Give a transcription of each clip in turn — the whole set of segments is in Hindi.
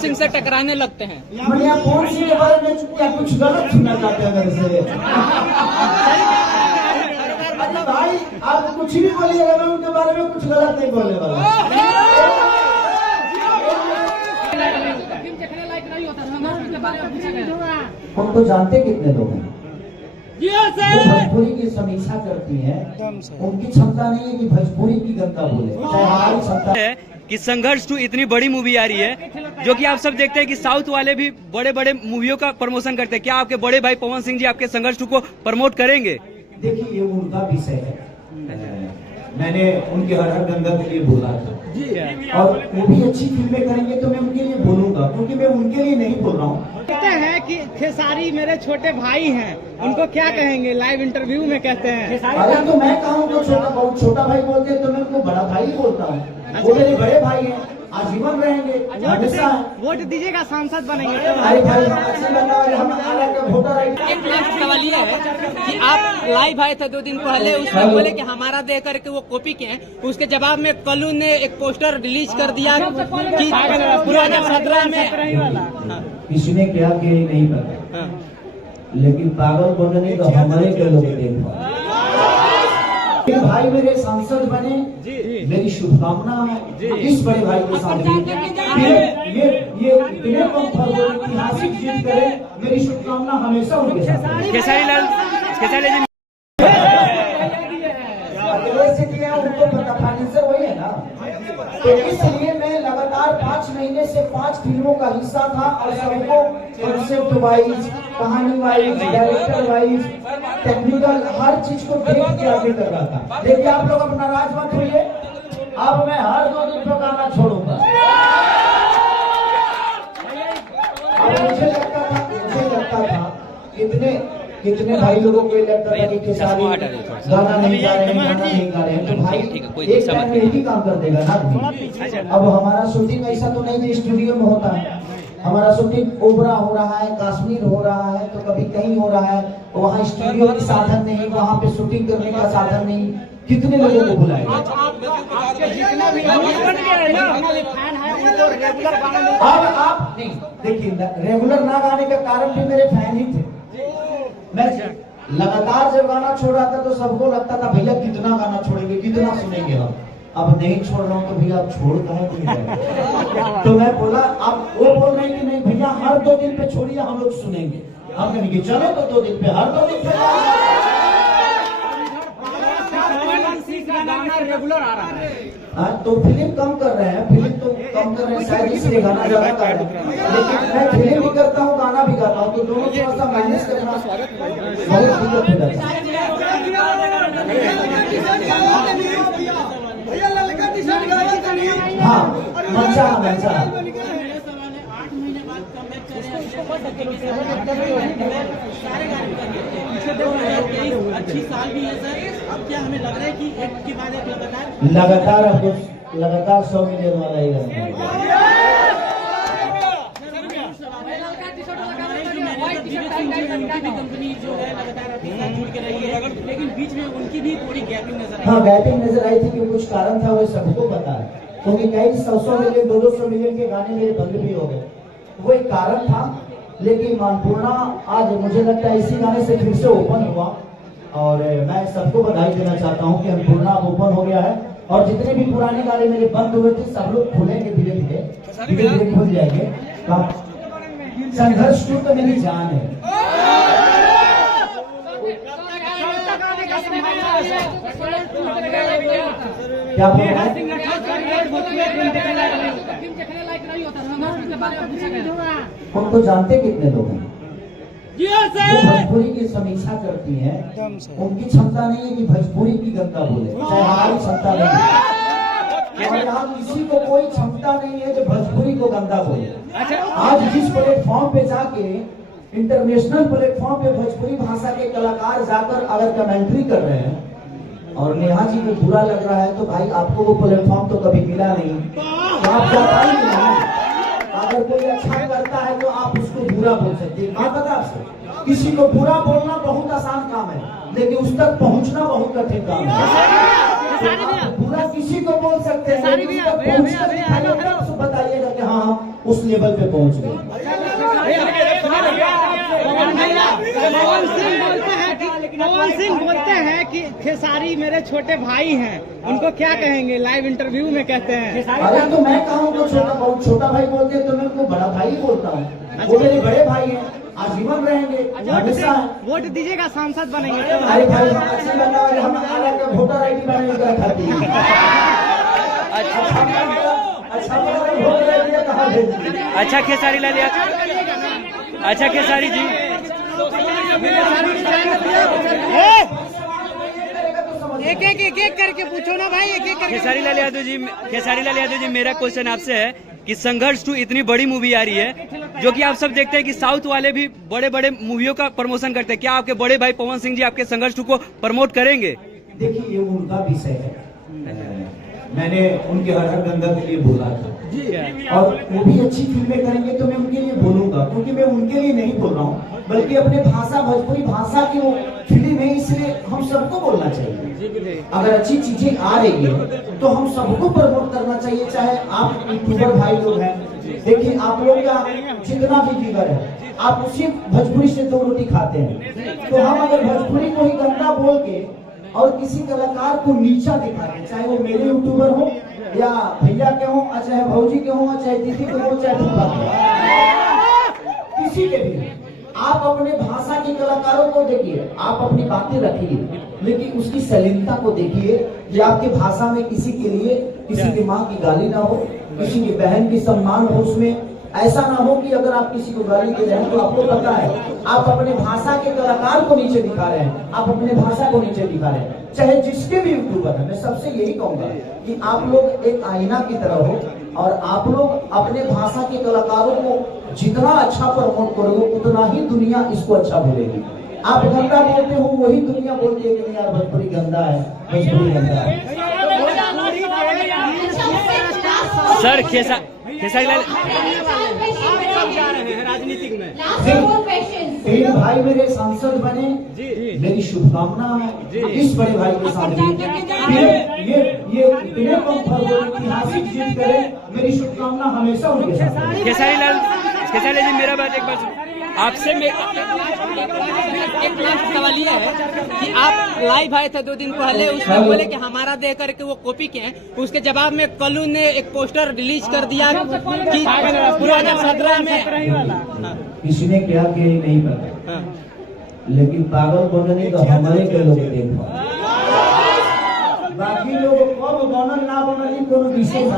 सिंह से टकराने लगते हैं। कौन सी के बारे में क्या कुछ गलत सुनना चाहते हैं मेरे से? अरे भाई आप कुछ भी बोलिएगा, मैं उनके बारे में कुछ गलत नहीं बोलने वाला। उनको जानते कितने लोग हैं जो भोजपुरी की समीक्षा करती हैं? उनकी क्षमता नहीं है कि भोजपुरी की गंदा बोले, चाहे हमारी क्षमता है कि संघर्ष 2 इतनी बड़ी मूवी आ रही है, जो कि आप सब देखते हैं कि साउथ वाले भी बड़े बड़े मूवियों का प्रमोशन करते हैं। क्या आपके बड़े भाई पवन सिंह जी आपके संघर्ष 2 को प्रमोट करेंगे? देखिए, ये मुद्दा विषय है। मैंने उनके हर हर गंगा के लिए बोला था और वो भी अच्छी फिल्में करेंगे तो मैं उनके लिए बोलूंगा, क्योंकि मैं उनके लिए नहीं बोल रहा हूँ। कहते हैं कि खेसारी मेरे छोटे भाई हैं, उनको क्या कहेंगे? लाइव इंटरव्यू में कहते हैं। अरे तो मैं कहूँ तो बहुत छोटा भाई बोलते हैं तो मैं उनको बड़ा भाई बोलता हूँ। वो मेरे बड़े भाई हैं, आजीवन रहेंगे, हमेशा। वोट दीजिएगा, सांसद बनेंगे। अरे भाई हम एक लास्ट सवाल ये है कि आप लाइव आए थे 2 दिन पहले, उसमें बोले कि हमारा देख करके वो कॉपी किए हैं। उसके जवाब में कल्लू ने एक पोस्टर रिलीज कर दिया कि 2017 में किसी ने क्या कि नहीं पता, लेकिन पागल बनने तो हमारे के लोग देखो। भाई मेरे सांसद बने, मेरी शुभकामना है इस बड़े भाई के साथ ये इतने कम ऐतिहासिक जीत करे, मेरी शुभकामना हमेशा उनके साथ। खेसारी लाल से किया उनको पता, फाइनेंसर वही है ना। तो इसलिए मैं लगातार 5 महीने से 5 फिल्मों का हिस्सा था और सबको कॉन्सेप्ट वाइज, कहानी वाइज, डायरेक्टर वाइज, टेक्निकल हर चीज को देख के आगे कर रहा था। देखिए, आप लोग अपना नाराज मत होइए, अब मैं हर 2 दिन पर गाना छोड़ूंगा। मुझे लगता था कितने भाई लोगों को लगता था कि खेसारी गाना नहीं गा रहे हैं, तो भाई एक टाइम में ही काम कर देगा ना आदमी। अब हमारा शूटिंग ऐसा तो नहीं कि स्टूडियो में होता है, हमारा शूटिंग ओबरा हो रहा है, कश्मीर हो रहा है, तो कभी कहीं हो रहा है, तो वहाँ स्टूडियो की साधन नहीं, वहाँ पे शूटिंग करने का साधन नहीं। कितने लोगों को बुलाएगा? अब आप नहीं देखिए, रेगुलर ना गाने का कारण भी मेरे फैन ही थे। मैं लगातार जब गाना छोड़ रहा था तो सबको लगता था भैया कितना गाना छोड़ेंगे, कितना सुनेंगे हम। अब नहीं छोड़ रहा हूँ तो भैया आप छोड़ कहे नहीं। तो मैं बोला, आप वो बोल रहे हैं कि नहीं भैया हर 2 दिन पे छोड़िए, हम लोग सुनेंगे। हम कहेंगे चलो तो 2 दिन पे, हर 2 दिन पे गाना रेगुलर आ रहा है। तो फिल्म कम कर रहे हैं, शायद इसलिए गाना ज्यादा कर रहे हैं। लेकिन मैं फिल्म भी करता हूँ, गाना भी गाता हूँ, तो दोनों थोड़ा सा मैनेज करना बहुत दिक्कत हो जाता है। हाँ, अच्छा। अच्छी साल भी है सर, अब क्या हमें लग रहा है कि एक के बाद एक लगातार आपको लगातार 100 मिलियन वाला ही रहना कंपनी जो है लगातार आपके साथ जुड़ के रही है, लेकिन बीच में उनकी भी थोड़ी गैपिंग नजर आई। हाँ, गैपिंग नजर आई थी कि कुछ कारण था, वो सबको पता है, क्योंकि कई 100 मिलियन 200 मिलियन के गाने मेरे बंद भी हो गए, वो एक कारण था। लेकिन अन्नपूर्णा आज मुझे लगता है इसी गाने से फिर से ओपन हुआ और मैं सबको बधाई देना चाहता हूँ कि अन्नपूर्णा ओपन हो गया है और जितने भी पुराने गाने मेरे बंद हुए थे सब लोग खुलेंगे, धीरे धीरे खुल जाएंगे। संघर्ष 2 तो मेरी जान है। क्या बोल रहे हैं? उनको जानते कितने लोग हैं जो भोजपुरी की समीक्षा करती हैं? उनकी क्षमता नहीं है कि भोजपुरी की गंदा बोले, चाहे हमारी क्षमता नहीं है। और यहाँ किसी को कोई क्षमता नहीं है जो भोजपुरी को गंदा बोले। आज जिस प्लेटफॉर्म पे जाके, इंटरनेशनल प्लेटफॉर्म पे भोजपुरी भाषा के कलाकार जाकर अगर कमेंट्री कर रहे हैं और नेहा जी को बुरा लग रहा है, तो भाई आपको वो प्लेटफॉर्म तो कभी मिला नहीं, तो आप जा पाएंगे नहीं। अगर कोई अच्छा करता है तो आप उसको बुरा बोल सकते हैं। बात पता आपसे, किसी को बुरा बोलना बहुत आसान काम है, लेकिन उस तक पहुंचना बहुत कठिन काम है। तो आप बुरा किसी को बोल सकते हैं, बताइए बताइएगा कि हाँ हम उस लेवल पे पहुंच गए। पवन सिंह बोलते हैं कि खेसारी मेरे छोटे भाई हैं, उनको क्या कहेंगे? लाइव इंटरव्यू में कहते हैं। अरे तो मैं कहूँ तो छोटा भाई बोलते हैं तो मैं उनको बड़ा भाई बोलता हूँ। वो मेरे बड़े भाई हैं, आजीवन रहेंगे, हमेशा। वोट दीजिएगा, सांसद बनेंगे। अरे भाई हम अच्छी बना वाले, हम वोटर आई डी बनाने का खाती है। अच्छा खेसारी लाल यादव, अच्छा खेसारी जी, एक करके पूछो ना भाई, एक करके। खेसारी लाल यादव जी, मेरा क्वेश्चन आपसे है कि संघर्ष 2 इतनी बड़ी मूवी आ रही है, जो कि आप सब देखते हैं कि साउथ वाले भी बड़े बड़े मूवियों का प्रमोशन करते हैं। क्या आपके बड़े भाई पवन सिंह जी आपके संघर्ष 2 को प्रमोट करेंगे? देखिए ये उनका विषय है, मैंने उनके हर हर गंगा के लिए बोला था और वो भी अच्छी फिल्में करेंगे तो मैं उनके लिए बोलूंगा, क्योंकि मैं उनके लिए नहीं बोल रहा हूँ, बल्कि अपने भाषा भोजपुरी भाषा की वो फिल्म है, इसलिए हम सबको बोलना चाहिए। अगर अच्छी चीजें आ रही है तो हम सबको प्रमोट करना चाहिए, चाहे आप यूट्यूबर भाई लोग हैं। देखिए आप लोग का जितना भी फिगर है, आप उसी भोजपुरी से 2 रोटी खाते हैं, तो हम अगर भोजपुरी को ही गंदा बोल के और किसी कलाकार को नीचा दिखाते, चाहे वो मेरे यूट्यूबर हो या भैया के हो, चाहे भौजी के हो, चाहे दीदी के हो, चाहे फूफा के हो, किसी के भी, आप अपने भाषा के कलाकारों को देखिए, आप अपनी बातें रखिए, लेकिन उसकी सलीलता को देखिए कि आपके भाषा में किसी के लिए किसी की माँ की गाली ना हो, किसी की बहन की सम्मान हो, उसमें ऐसा ना हो कि अगर आप किसी को गाली दे रहे हैं तो आपको पता है आप अपने भाषा के कलाकार को नीचे दिखा रहे हैं, आप अपने भाषा को नीचे दिखा रहे हैं, चाहे जिसके भी यूट्यूबर है। मैं सबसे यही कहूंगा कि आप लोग एक आईना की तरह हो और आप लोग अपने भाषा के कलाकारों को जितना अच्छा प्रमोट करोगे उतना ही दुनिया इसको अच्छा बोलेगी। आप गंदा बोलते हो, वही दुनिया बोलती है कि नहीं यार भोजपुरी गंदा है, भोजपुरी गंदा है। सर खेसारी लाल राजनीतिक में 3 भाई मेरे सांसद बने, मेरी शुभकामना है इस बड़े भाई के साथ भी ये इतने कम ऐतिहासिक जीत करे, मेरी शुभकामना हमेशा उनके साथ। खेसारी लाल जी, मेरा बात एक बात आपसे एक लास्ट सवाल ये है कि आप लाइव आए थे 2 दिन पहले, उसमें बोले कि हमारा दे करके वो कॉपी के हैं, उसके जवाब में कल्लू ने एक पोस्टर रिलीज कर दिया कि 2017 में। किसी ने क्या किया नहीं पता, लेकिन पागल बनने तो हमारे के लोग देखो, बाकी लोग कब बनल ना बनल कोनो विषय ना।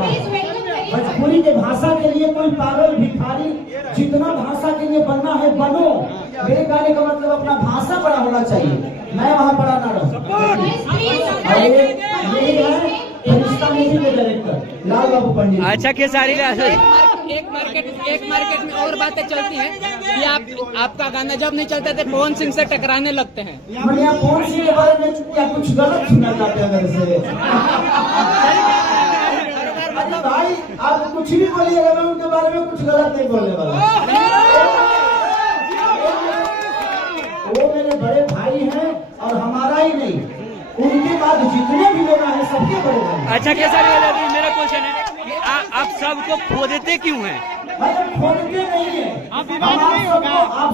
भोजपुरी के भाषा के लिए कोई पागल भिखारी जितना भाषा के लिए बनना है बनो। मेरे कहने का मतलब अपना भाषा बड़ा होना चाहिए, मैं वहाँ बड़ा ना रहूं। डायरेक्टर लाल बाबू पंडित। अच्छा खेसारी लाल, एक मार्केट में और बातें चलती हैं कि आपका गाना जब नहीं चलता थे पवन सिंह से टकराने लगते हैं। मैंने पवन सिंह के बारे में कुछ गलत सुना जाते हैं मेरे से। अरे भाई आप कुछ भी बोलिएगा, मैं उनके बारे में कुछ गलत नहीं बोलने वाला। वो मेरे बड़े भाई हैं और हमारा ही नहीं, उनके बाद जितने भी लोग हैं सबके बड़े भाई। अच्छा खेसारी लाल जी, मेरा क्वेश्चन है कि आप सबको खोदते क्यों हैं? भाई हम खोदते नहीं है, आप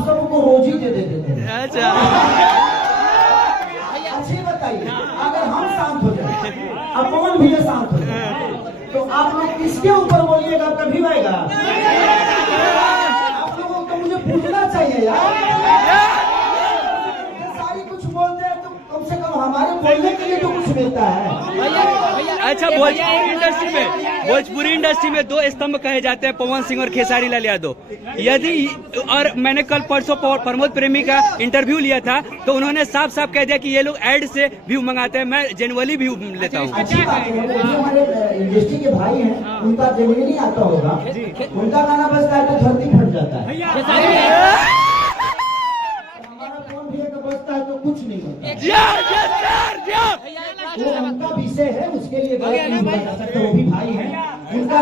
सबको रोजी दे देते थे। अच्छा अच्छी बताइए, अगर हम शांत हो जाए, अब पवन भैया शांत हो जाए, तो आप लोग किसके ऊपर बोलिएगा? कभी आएगा आप लोगों को मुझे पूछना चाहिए यार। सारी कुछ बोलते हैं तो कम से कम हमारे बोलने के लिए तो कुछ मिलता है। अच्छा भोजपुरी इंडस्ट्री में 2 स्तंभ कहे जाते हैं, पवन सिंह और खेसारी लाल यादव। यदि और मैंने कल परसों प्रमोद प्रेमी का इंटरव्यू लिया था तो उन्होंने साफ साफ कह दिया कि ये लोग ऐड से व्यू मंगाते हैं, मैं जेनुअली व्यू लेता हूँ। अच्छी बात है, हमारे इंडस्ट्री के भाई हैं, उनका जेनुअली आता होगा, उनका गाना बजता है तो धरती फट जाता है, हमारा कौन भैया का बजता है तो कुछ नहीं होता। वो उनका विषय है, उसके लिए गलत नहीं बोला जा सकता, वो भी भाई है उनका।